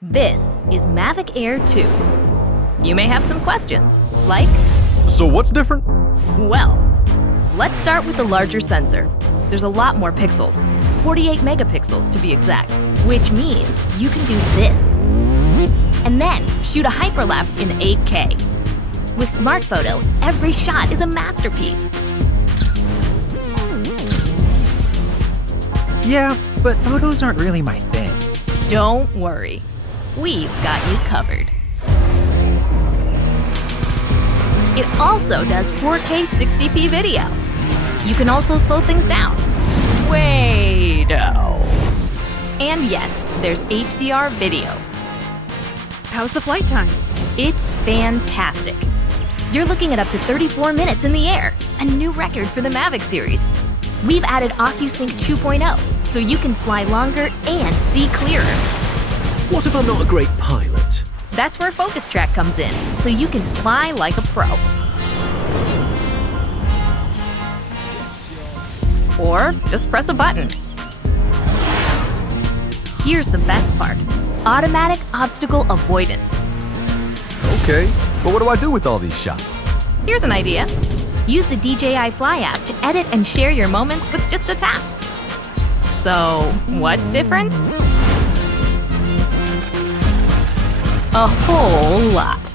This is Mavic Air 2. You may have some questions, like, So what's different? well, let's start with the larger sensor. There's a lot more pixels, 48 megapixels to be exact, which means you can do this. And then shoot a hyperlapse in 8K. With Smart Photo, every shot is a masterpiece. Yeah, but photos aren't really my thing. Don't worry, we've got you covered. It also does 4K 60p video. You can also slow things down. Way-do. And yes, there's HDR video. How's the flight time? It's fantastic. You're looking at up to 34 minutes in the air, a new record for the Mavic series. We've added OcuSync 2.0, so you can fly longer and see clearer. What if I'm not a great pilot? That's where Focus Track comes in, so you can fly like a pro. Or just press a button. Here's the best part: automatic obstacle avoidance. Okay, but what do I do with all these shots? Here's an idea. Use the DJI Fly app to edit and share your moments with just a tap. So, what's different? A whole lot.